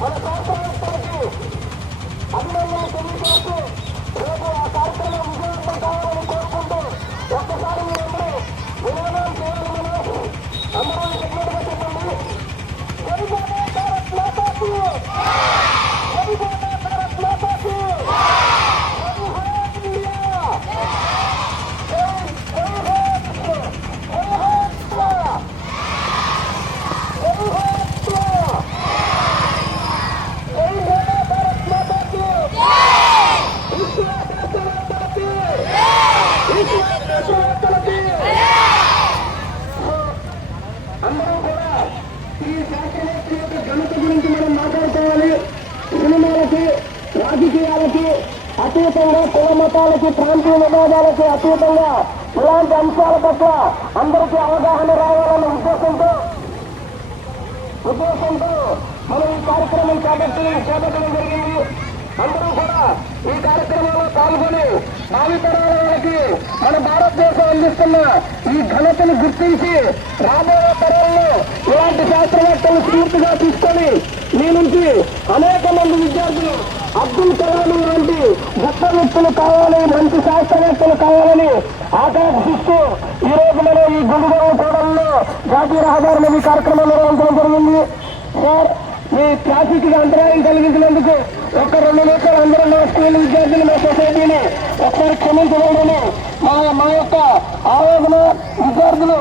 మన శాస్త్రవేత్తలకి అభినందనలు తెలియజేస్తూ రేపు ఆ కార్యక్రమం విజయవంతం కావాలని కోరుకుంటూ ఒక్కసారి మీరందరూ వినోదం చేయాలని అందరూ సెగ్మెంట్గా చెప్పండి. జై బోలో భారత్ మాతాకి, జై బోలో భారత్ మాతాకి, జై హో ఇండియా, జై హో కృష్ణ, జై హో కృష్ణ, జై హో కృష్ణ, జై బోలో భారత్ మాతాకి, విశ్వ శాస్త్రవేత్తలకి, విశ్వ శాస్త్రవేత్తలకి. అందరూ కూడా ఈ శాస్త్రవేత్త యొక్క ఘనత గురించి మనం మాట్లాడుకోవాలి. సినిమాలకి, రాజకీయాలకి అతీతంగా, కుల మతాలకి, ప్రాంతీయ విభేదాలకి అతీతంగా ఇలాంటి అంశాల పట్ల అందరికీ అవగాహన రావాలన్న ఉద్దేశంతో మనం ఈ కార్యక్రమం చేపట్టడం జరిగింది. అందరూ కూడా ఈ కార్యక్రమంలో పాల్గొని భావితరాల వాళ్ళకి మన భారతదేశం అందిస్తున్న ఈ ఘనతను గుర్తించి రాబోయే తరాల్లో ఇలాంటి శాస్త్రవేత్తలు స్ఫూర్తిగా తీసుకొని మీ నుంచి అనేక మంది విద్యార్థులు అబ్దుల్ కలాం లాంటి గొప్ప వ్యక్తులు కావాలి, మంచి శాస్త్రవేత్తలు కావాలని ఆకాంక్షిస్తూ ఈ రోజు మనం ఈ గుండుగోడ కూడల్లో జాతీయ రహదారుల ఈ కార్యక్రమం నిర్వహించడం జరిగింది. సార్, మీ ట్రాఫిక్ అంతరాయం కలిగించినందుకు ఒక 2 నిమిషాలు అందరూ మా స్కూల్ విద్యార్థులు, మా సొసైటీని ఒకసారి క్షమించగలరని మా యొక్క ఆవేదన విద్యార్థులు